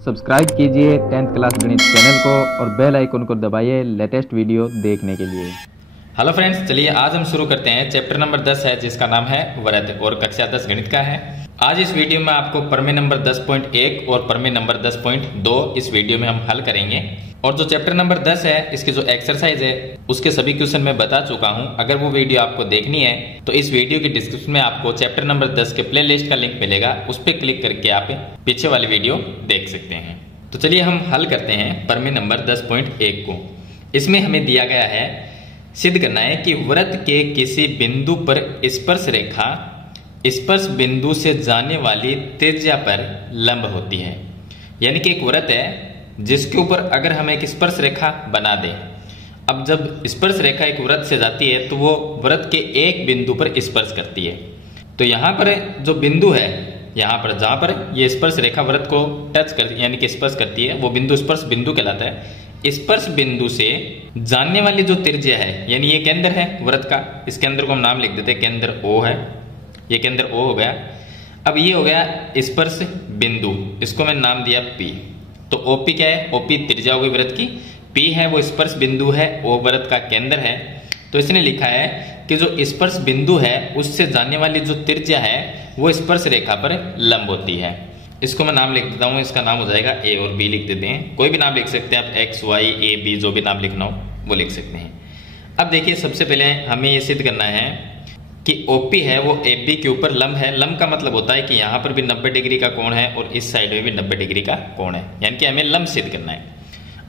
Subscribe कीजिए 10th class गणित channel को और बेल आइकन को दबाइए लेटेस्ट वीडियो देखने के लिए। हेलो फ्रेंड्स, चलिए आज हम शुरू करते हैं। चैप्टर नंबर 10 है जिसका नाम है वृत्त और कक्षा 10 गणित का है। आज इस वीडियो में आपको प्रमेय नंबर 10.1 और प्रमेय नंबर 10.2 इस वीडियो में हम हल करेंगे। और जो चैप्टर नंबर 10 है इसकी जो एक्सरसाइज है उसके सभी क्वेश्चन मैं बता चुका हूं। अगर वो वीडियो आपको देखनी है तो इस वीडियो की डिस्क्रिप्शन में आपको चैप्टर नंबर 10 के प्लेलिस्ट का लिंक मिलेगा, उस पर क्लिक करके आप पीछे वाली वीडियो देख सकते हैं। तो चलिए हम हल करते हैं प्रमेय नंबर 10.1 को। इसमें हमें दिया गया है, सिद्ध करना है कि वृत्त के किसी बिंदु पर स्पर्श रेखा स्पर्श बिंदु से जाने वाली त्रिज्या पर लंब होती है। यानी कि एक वृत्त है जिसके ऊपर अगर हम एक स्पर्श रेखा बना दें। अब जब स्पर्श रेखा एक वृत्त से जाती है तो वो वृत्त के एक बिंदु पर स्पर्श करती है। तो यहाँ पर जो बिंदु है, यहाँ पर जहाँ पर ये स्पर्श रेखा वृत्त को टच करती यानी कि स्पर्श करती है, वो बिंदु स्पर्श बिंदु कहलाता है। स्पर्श बिंदु से जानने वाली जो त्रिज्या है, यानी ये केंद्र है वृत्त का, इस केंद्र को हम नाम लिख देते हैं, केंद्र O है, ये केंद्र O हो गया। अब ये हो गया स्पर्श बिंदु, इसको मैंने नाम दिया P। तो OP क्या है? OP त्रिज्या हो गई वृत्त की, P है वो स्पर्श बिंदु है, O वृत्त का केंद्र है। तो इसने लिखा है कि जो स्पर्श बिंदु है उससे जाने वाली जो त्रिज्या है वो स्पर्श रेखा पर लंब होती है। इसको मैं नाम लिख देता हूँ, इसका नाम हो जाएगा A और B लिख देते हैं। कोई भी नाम लिख सकते हैं आप, X Y A B, जो भी नाम लिखना हो वो लिख सकते हैं। अब देखिए, सबसे पहले हमें ये सिद्ध करना है कि OP है वो AB के ऊपर लंब है। लंब का मतलब होता है कि यहाँ पर भी 90 डिग्री का कोण है और इस साइड में भी 90 डिग्री का कोण है, यानी कि हमें लंब सिद्ध करना है।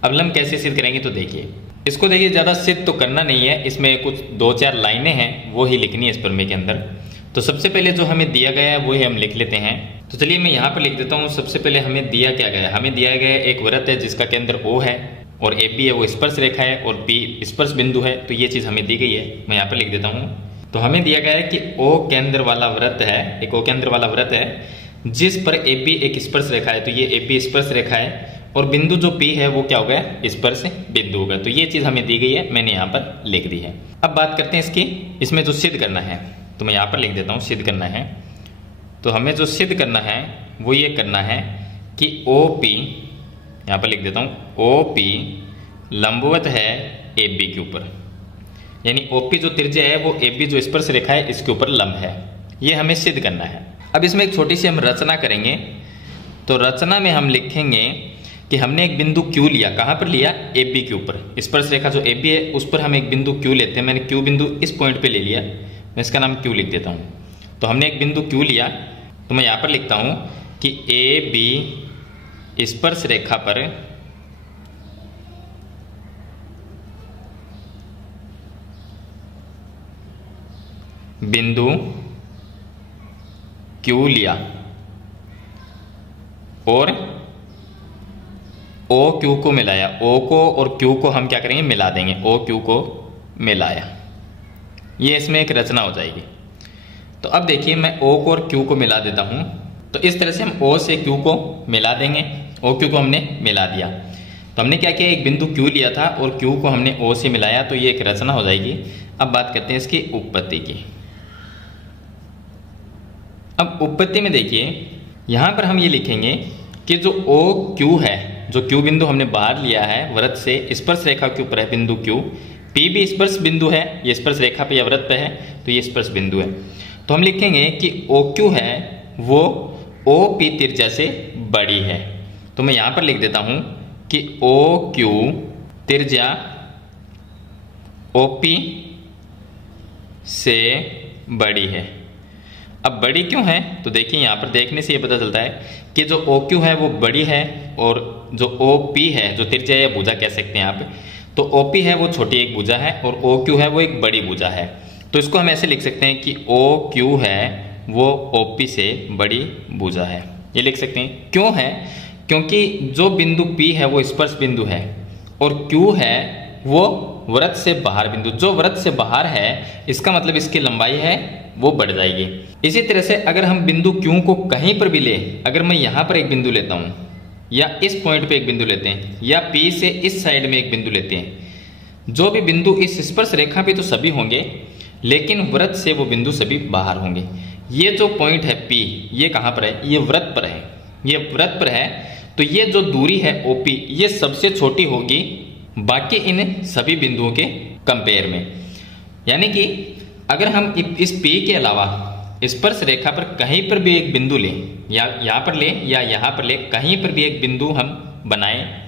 अब लंब कैसे सिद्ध करेंगे तो देखिए, इसको देखिए ज्यादा सिद्ध तो करना नहीं है, इसमें कुछ 2-4 लाइनें हैं वो ही लिखनी है इस प्रमेय के अंदर। तो सबसे पहले जो हमें दिया गया है वो ही हम लिख लेते हैं। तो चलिए मैं यहाँ पर लिख देता हूँ। सबसे पहले हमें दिया क्या गया है? हमें दिया गया एक वृत्त है जिसका केंद्र O है और AB है वो स्पर्श रेखा है और P स्पर्श बिंदु है। तो ये चीज हमें दी गई है, मैं यहाँ पर लिख देता हूँ। तो हमें दिया गया है कि O केंद्र वाला वृत्त है, एक O केंद्र वाला वृत्त है जिस पर AB एक स्पर्श रेखा है। तो ये AB स्पर्श रेखा है और बिंदु जो P है वो क्या हो गया? स्पर्श बिंदु होगा। तो ये चीज हमें दी गई है, मैंने यहाँ पर लिख दी है। अब बात करते हैं इसकी, इसमें जो सिद्ध करना है तो मैं यहाँ पर लिख देता हूँ सिद्ध करना है। तो हमें जो सिद्ध करना है वो ये करना है कि OP, यहाँ पर लिख देता हूँ, OP लंबवत है AB के ऊपर, यानी OP जो त्रिज्या है वो AB जो स्पर्श रेखा है इसके ऊपर लंब है। ये हमें सिद्ध करना है। अब इसमें एक छोटी सी हम रचना करेंगे। तो रचना में हम लिखेंगे कि हमने एक बिंदु Q लिया। कहाँ पर लिया? AB के ऊपर। स्पर्श रेखा जो AB है उस पर हम एक बिंदु Q लेते हैं। मैंने Q बिंदु इस पॉइंट पे ले लिया, मैं इसका नाम Q लिख देता हूँ। तो हमने एक बिंदु Q लिया, तो मैं यहाँ पर लिखता हूँ कि AB स्पर्श रेखा पर बिंदु Q लिया और OQ को मिलाया। O को और Q को हम क्या करेंगे? मिला देंगे। OQ को मिलाया, ये इसमें एक रचना हो जाएगी। तो अब देखिए, मैं O को और Q को मिला देता हूं। तो इस तरह से हम O से Q को मिला देंगे। OQ को हमने मिला दिया। तो हमने क्या किया? एक बिंदु Q लिया था और Q को हमने O से मिलाया, तो ये एक रचना हो जाएगी। अब बात करते हैं इसकी उत्पत्ति की। अब उत्पत्ति में देखिए, यहां पर हम ये लिखेंगे कि जो OQ है, जो Q बिंदु हमने बाहर लिया है वृत्त से, स्पर्श रेखा के ऊपर है बिंदु Q। P भी स्पर्श बिंदु है, ये स्पर्श रेखा पे या वृत्त पे है, तो ये स्पर्श बिंदु है। तो हम लिखेंगे कि OQ है वो OP त्रिज्या से बड़ी है। तो मैं यहां पर लिख देता हूं कि OQ त्रिज्या OP से बड़ी है। अब बड़ी क्यों है? तो देखिए, यहां पर देखने से ये पता चलता है कि जो OQ है वो बड़ी है और जो OP है, जो त्रिज्या या भुजा कह सकते हैं आप, तो OP है वो छोटी एक भुजा है और OQ है वो एक बड़ी भुजा है। तो इसको हम ऐसे लिख सकते हैं कि OQ है वो OP से बड़ी भुजा है, ये लिख सकते हैं। क्यों है? क्योंकि जो बिंदु P है वो स्पर्श बिंदु है और Q है वो वृत्त से बाहर बिंदु। जो वृत्त से बाहर है इसका मतलब इसकी लंबाई है वो बढ़ जाएगी। इसी तरह से अगर हम बिंदु Q को कहीं पर भी ले, अगर मैं यहां पर एक बिंदु लेता हूं या इस पॉइंट पे एक बिंदु लेते हैं या P से इस साइड में एक बिंदु लेते हैं, जो भी बिंदु इस स्पर्श रेखा पे तो सभी होंगे, लेकिन वृत्त से वो बिंदु सभी बाहर होंगे। ये जो पॉइंट है P, ये कहां पर है? ये वृत्त पर है, ये वृत्त पर है। तो ये जो दूरी है OP ये सबसे छोटी होगी बाकी इन सभी बिंदुओं के कंपेयर में। यानी कि अगर हम इस P के अलावा स्पर्श रेखा पर कहीं पर भी एक बिंदु लें, या यहाँ पर लें या यहाँ पर लें, कहीं पर भी एक बिंदु हम बनाएं,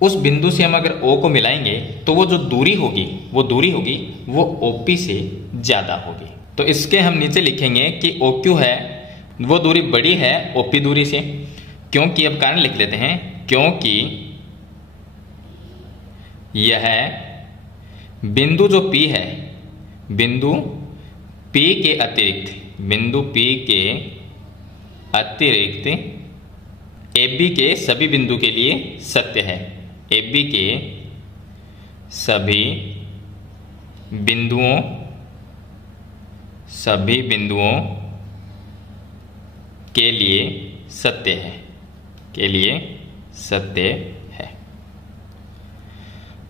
उस बिंदु से हम अगर O को मिलाएंगे तो वो जो दूरी होगी वो OP से ज्यादा होगी। तो इसके हम नीचे लिखेंगे कि OQ है वो दूरी बड़ी है OP दूरी से, क्योंकि अब कारण लिख लेते हैं, क्योंकि यह बिंदु जो P है, बिंदु P के अतिरिक्त AB के सभी बिंदु के लिए सत्य है। AB के सभी बिंदुओं के लिए सत्य है,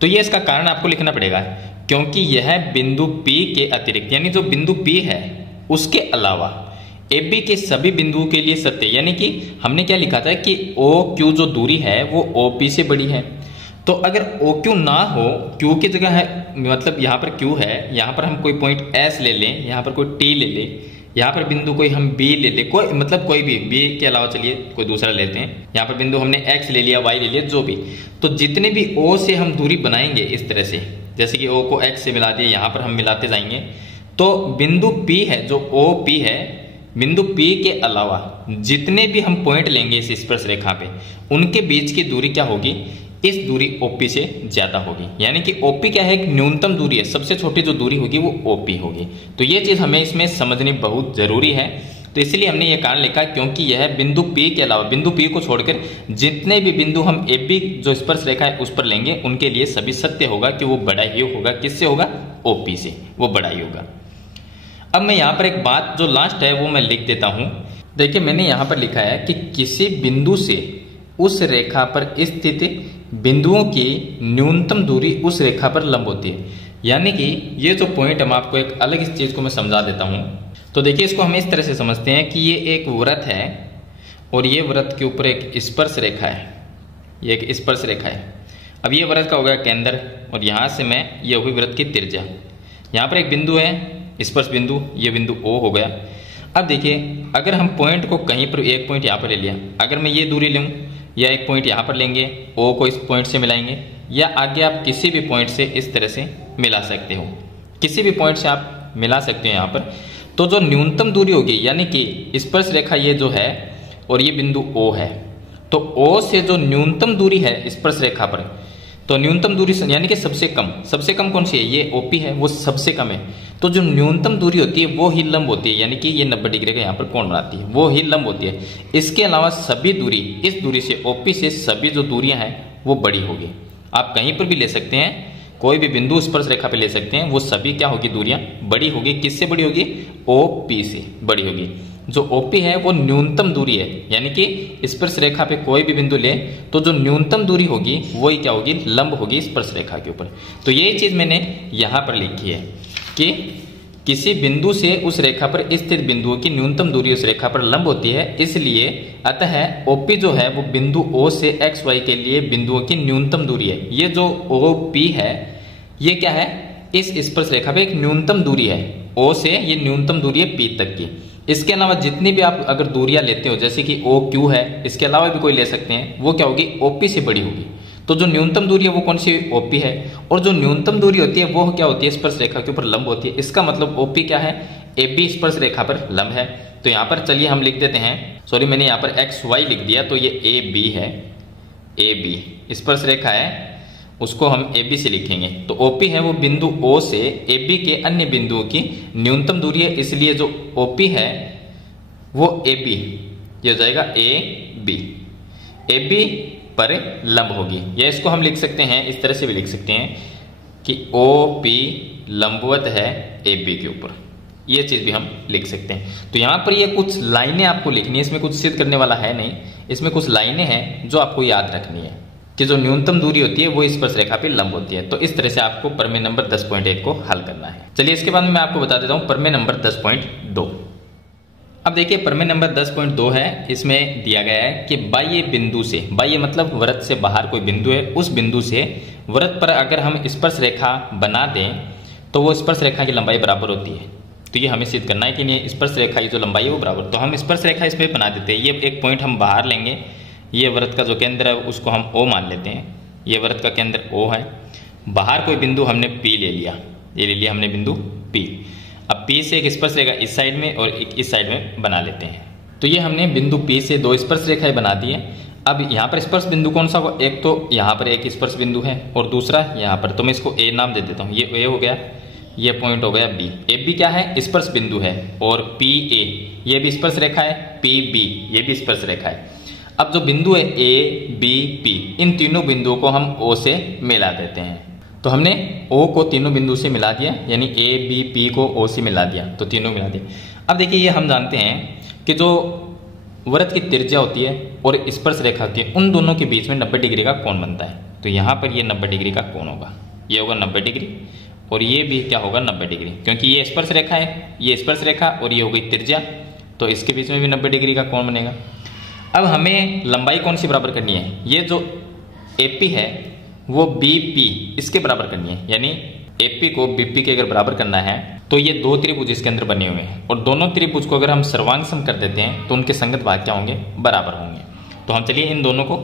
तो ये इसका कारण आपको लिखना पड़ेगा, क्योंकि यह बिंदु P के अतिरिक्त, यानी जो बिंदु P है उसके अलावा AB के सभी बिंदुओं के लिए सत्य। यानी कि हमने क्या लिखा था कि OQ जो दूरी है वो OP से बड़ी है। तो अगर OQ ना हो, Q की जगह है, मतलब यहाँ पर Q है, यहाँ पर हम कोई पॉइंट S ले लें, यहाँ पर कोई T ले लें, यहाँ पर बिंदु कोई हम B ले लें, कोई मतलब कोई भी B के अलावा चलिए कोई दूसरा लेते हैं, यहाँ पर बिंदु हमने X ले लिया, Y ले लिया, जो भी, तो जितने भी O से हम दूरी बनाएंगे इस तरह से, जैसे कि O को X से मिला दिया, यहाँ पर हम मिलाते जाएंगे, तो बिंदु P है जो OP है, बिंदु P के अलावा जितने भी हम पॉइंट लेंगे इस स्पर्श रेखा पे, उनके बीच की दूरी क्या होगी, इस दूरी OP से ज्यादा होगी। यानी कि OP क्या है, एक न्यूनतम दूरी है, सबसे छोटी जो दूरी होगी वो OP होगी। तो ये चीज हमें इसमें समझनी बहुत जरूरी है। तो इसलिए हमने ये कारण लिखा, क्योंकि यह बिंदु P के अलावा, बिंदु P को छोड़कर जितने भी बिंदु हम AB जो स्पर्श रेखा है उस पर लेंगे, उनके लिए सभी सत्य होगा कि वो बड़ा ही होगा। किससे होगा, OP से, वो बड़ा ही होगा। अब मैं यहाँ पर एक बात जो लास्ट है वो मैं लिख देता हूं। देखिए मैंने यहाँ पर लिखा है कि किसी बिंदु से उस रेखा पर स्थित बिंदुओं की न्यूनतम दूरी उस रेखा पर लंब होती है। यानी कि ये जो पॉइंट हम आपको एक अलग इस चीज को मैं समझा देता हूं। तो देखिए इसको हम इस तरह से समझते हैं कि ये एक वृत्त है और ये वृत्त के ऊपर एक स्पर्श रेखा है, ये एक स्पर्श रेखा है। अब ये वृत्त का हो गया केंद्र और यहां से मैं ये हुई वृत्त की त्रिज्या। यहाँ पर एक बिंदु है स्पर्श बिंदु, ये बिंदु O हो गया। अब देखिए अगर हम पॉइंट को कहीं पर, एक पॉइंट यहाँ पर ले लिया, अगर मैं ये दूरी लूँ या एक पॉइंट यहाँ पर लेंगे, O को इस पॉइंट से मिलाएंगे, या आगे आप किसी भी पॉइंट से इस तरह से मिला सकते हो, किसी भी पॉइंट से आप मिला सकते हो यहाँ पर, तो जो न्यूनतम दूरी होगी, यानी कि स्पर्श रेखा ये जो है और ये बिंदु O है, तो O से जो न्यूनतम दूरी है स्पर्श रेखा पर, तो न्यूनतम दूरी यानी कि सबसे कम कौन सी है, ये OP है, वो सबसे कम है। तो जो न्यूनतम दूरी होती है वो ही लंब होती है, यानी कि ये 90 डिग्री का यहाँ पर कोण बनाती है, वो ही लंब होती है। इसके अलावा सभी दूरी, इस दूरी से OP से सभी जो दूरियां हैं वो बड़ी होगी। आप कहीं पर भी ले सकते हैं, कोई भी बिंदु स्पर्श रेखा पे ले सकते हैं, वो सभी क्या होगी, दूरियां बड़ी होगी। किससे बड़ी होगी, OP से बड़ी होगी। जो OP है वो न्यूनतम दूरी है, यानी कि स्पर्श रेखा पे कोई भी बिंदु ले तो जो न्यूनतम दूरी होगी वही क्या होगी, लंब होगी स्पर्श रेखा के ऊपर। तो यही चीज मैंने यहाँ पर लिखी है कि किसी बिंदु से उस रेखा पर स्थित बिंदुओं की न्यूनतम दूरी उस रेखा पर लंब होती है, इसलिए अतः OP जो है वो बिंदु O से XY के लिए बिंदुओं की न्यूनतम दूरी है। ये जो OP है ये क्या है, इस स्पर्श रेखा पे एक न्यूनतम दूरी है, O से ये न्यूनतम दूरी है P तक की। इसके अलावा जितनी भी आप अगर दूरियां लेते हो, जैसे कि OQ है, इसके अलावा भी कोई ले सकते हैं, वो क्या होगी, OP से बड़ी होगी। तो जो न्यूनतम दूरी है वो कौन सी, OP है, और जो न्यूनतम दूरी होती है वो क्या होती है, स्पर्श रेखा के ऊपर लंब होती है। इसका मतलब OP क्या है, AB स्पर्श रेखा पर लंब है। तो यहाँ पर चलिए हम लिख देते हैं, सॉरी मैंने यहाँ पर XY लिख दिया, तो ये AB है, AB स्पर्श रेखा है, उसको हम AB से लिखेंगे। तो OP है वो बिंदु O से AB के अन्य बिंदुओं की न्यूनतम दूरी है, इसलिए जो OP है वो AB, ये हो जाएगा AB पर लंब होगी। या इसको हम लिख सकते हैं, इस तरह से भी लिख सकते हैं कि OP लंबवत है AB के ऊपर, ये चीज भी हम लिख सकते हैं। तो यहाँ पर ये कुछ लाइनें आपको लिखनी है, इसमें कुछ सिद्ध करने वाला है नहीं, इसमें कुछ लाइनें हैं जो आपको याद रखनी है कि जो न्यूनतम दूरी होती है वो स्पर्श रेखा पे लंब होती है। तो इस तरह से आपको प्रमेय नंबर 10.1 को हल करना है। चलिए इसके बाद मैं आपको बता देता हूं प्रमेय नंबर 10.2। अब देखिए प्रमेय नंबर 10.2 है, इसमें दिया गया है कि बाह्य बिंदु से, बाह्य मतलब वृत्त से बाहर कोई बिंदु है, उस बिंदु से वृत्त पर अगर हम स्पर्श रेखा बना दें तो वो स्पर्श रेखा की लंबाई बराबर होती है। तो ये हमें सिद्ध करना है कि नहीं स्पर्श रेखा की जो लंबाई है वो बराबर। तो हम स्पर्श रेखा इसमें बना देते हैं। ये एक पॉइंट हम बाहर लेंगे, ये वृत्त का जो केंद्र है उसको हम O मान लेते हैं। ये वृत्त का केंद्र O है, बाहर कोई बिंदु हमने P ले लिया, ये ले लिया हमने बिंदु P। अब P से एक स्पर्श रेखा इस साइड में और एक इस साइड में बना लेते हैं। तो ये हमने बिंदु P से दो स्पर्श रेखाएं बना दी है। अब यहाँ पर स्पर्श बिंदु कौन सा होगा, एक तो यहाँ पर एक स्पर्श बिंदु है और दूसरा यहाँ पर, तो मैं इसको A नाम दे देता हूँ। ये A हो गया, ये पॉइंट हो गया B। AB क्या है, स्पर्श बिंदु है, और PA ये भी स्पर्श रेखा है, PB ये भी स्पर्श रेखा है। अब जो बिंदु है A, B, P, इन तीनों बिंदुओं को हम O से मिला देते हैं। तो हमने O को तीनों बिंदु से मिला दिया, यानी A, B, P को O से मिला दिया, तो तीनों मिला दिया। अब देखिए ये हम जानते हैं कि जो वृत्त की त्रिज्या होती है और स्पर्श रेखा होती है, उन दोनों के बीच में 90 डिग्री का कोण बनता है। तो यहाँ पर ये 90 डिग्री का कोण होगा, ये होगा 90 डिग्री, और ये भी क्या होगा 90 डिग्री, क्योंकि ये स्पर्श रेखा है, ये स्पर्श रेखा और ये हो गई त्रिज्या, तो इसके बीच में भी 90 डिग्री का कोण बनेगा। अब हमें लंबाई कौन सी बराबर करनी है, ये जो AP है वो BP इसके बराबर करनी है, यानी AP को BP के अगर बराबर करना है तो ये दो त्रिभुज इसके अंदर बने हुए हैं, और दोनों त्रिभुज को अगर हम सर्वांग सम कर देते हैं तो उनके संगत भाग क्या होंगे, बराबर होंगे। तो हम चलिए इन दोनों को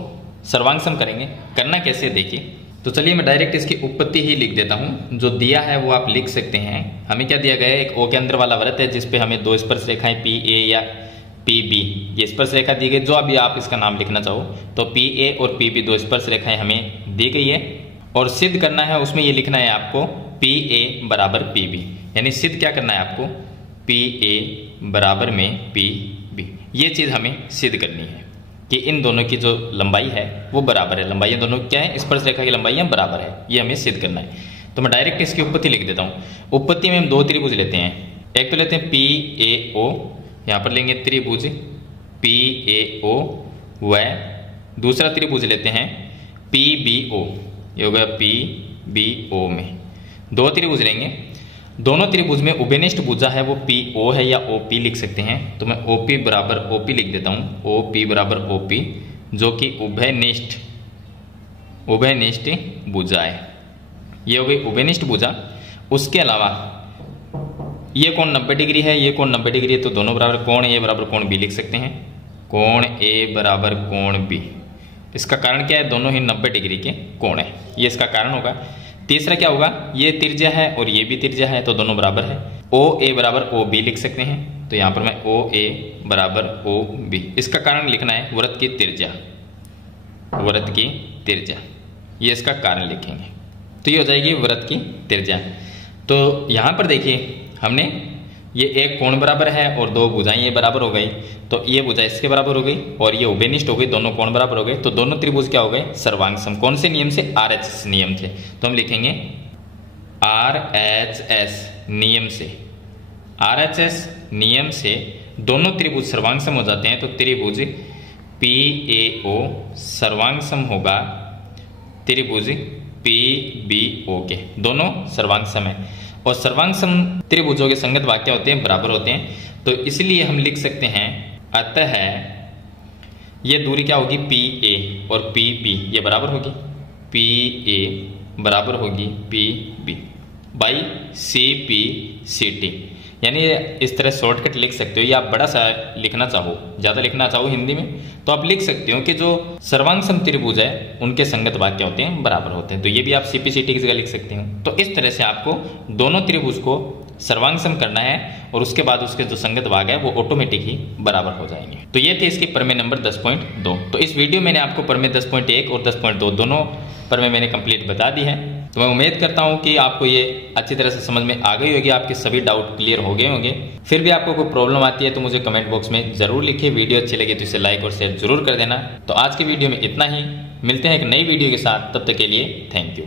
सर्वांग सम करेंगे। करना कैसे देखिए, तो चलिए मैं डायरेक्ट इसकी उत्पत्ति ही लिख देता हूं, जो दिया है वो आप लिख सकते हैं। हमें क्या दिया गया है, एक O के अंदर वाला वृत्त है जिसपे हमें दो स्पर्श रेखाएं PA या PB ये स्पर्श रेखा दी गई, जो अभी आप इसका नाम लिखना चाहो। तो PA और PB दो स्पर्श रेखाएं हमें दी गई है, और सिद्ध करना है उसमें ये लिखना है आपको PA बराबर PB, यानी सिद्ध क्या करना है आपको, PA बराबर में PB। ये चीज हमें सिद्ध करनी है कि इन दोनों की जो लंबाई है वो बराबर है। लंबाई दोनों क्या है, स्पर्श रेखा की लंबाई बराबर है, ये हमें सिद्ध करना है। तो मैं डायरेक्ट इसकी उत्पत्ति लिख देता हूँ। उत्पत्ति में हम दो त्रिभुज लेते हैं, एक तो लेते हैं PAO, यहाँ पर लेंगे त्रिभुज PAO, व दूसरा त्रिभुज लेते हैं PBO, ये हो गया PBO में दो त्रिभुज लेंगे। दोनों त्रिभुज में उभयनिष्ठ भुजा है वो PO है या OP लिख सकते हैं, तो मैं OP बराबर OP लिख देता हूँ। OP बराबर OP जो कि उभयनिष्ठ भुजा है, ये हो गई उभयनिष्ठ भुजा। उसके अलावा ये कोण 90 डिग्री है, ये कोण 90 डिग्री है, तो दोनों बराबर कोण A बराबर कोण B लिख सकते हैं। कोण A बराबर कोण B, इसका कारण क्या है, दोनों ही 90 डिग्री के कोण है, ये इसका कारण होगा। तीसरा क्या होगा, ये त्रिज्या है और ये भी त्रिज्या है, तो दोनों बराबर है। OA बराबर OB लिख सकते हैं, तो यहाँ पर मैं OA बराबर OB, इसका कारण लिखना है वृत्त की त्रिज्या, वृत्त की त्रिज्या, ये इसका कारण लिखेंगे, तो ये हो जाएगी वृत्त की त्रिज्या। तो यहाँ पर देखिए हमने ये एक कोण बराबर है और दो भुजाएं ये बराबर हो गई, तो ये भुजा इसके बराबर हो गई और ये उभयनिष्ठ हो गई, दोनों कोण बराबर हो गए, तो दोनों त्रिभुज क्या हो गए, सर्वांग सम। कौन से नियम से, RHS नियम थे, तो हम लिखेंगे RHS नियम से, RHS नियम से दोनों त्रिभुज सर्वांग सम हो जाते हैं। तो त्रिभुज PAO सर्वांग सम होगा त्रिभुज PBO के, दोनों सर्वांग सम है, और सर्वांग सम त्रिभुजों के संगत भाग क्या होते हैं, बराबर होते हैं। तो इसलिए हम लिख सकते हैं अतः ये दूरी क्या होगी, PA और PB ये बराबर होगी, PA बराबर होगी PB बाई CP/CT, यानी इस तरह शॉर्टकट लिख सकते हो, या आप बड़ा सा लिखना चाहो, ज्यादा लिखना चाहो हिंदी में तो आप लिख सकते हो कि जो सर्वांग सम त्रिभुज है उनके संगत भाग क्या होते हैं, बराबर होते हैं। तो ये भी आप CP/CT की जगह लिख सकते हो। तो इस तरह से आपको दोनों त्रिभुज को सर्वांग सम करना है और उसके बाद उसके जो संगत भाग है वो ऑटोमेटिक ही बराबर हो जाएंगे। तो ये थे इसकी प्रमेय नंबर 10.2। तो इस वीडियो में मैंने आपको प्रमेय 10.1 और 10.2 दोनों प्रमेय मैंने कंप्लीट बता दी है। तो मैं उम्मीद करता हूं कि आपको ये अच्छी तरह से समझ में आ गई होगी, आपके सभी डाउट क्लियर हो गए होंगे। फिर भी आपको कोई प्रॉब्लम आती है तो मुझे कमेंट बॉक्स में जरूर लिखिए। वीडियो अच्छी लगे तो इसे लाइक और शेयर जरूर कर देना। तो आज की वीडियो में इतना ही, मिलते हैं एक नई वीडियो के साथ, तब तक के लिए थैंक यू।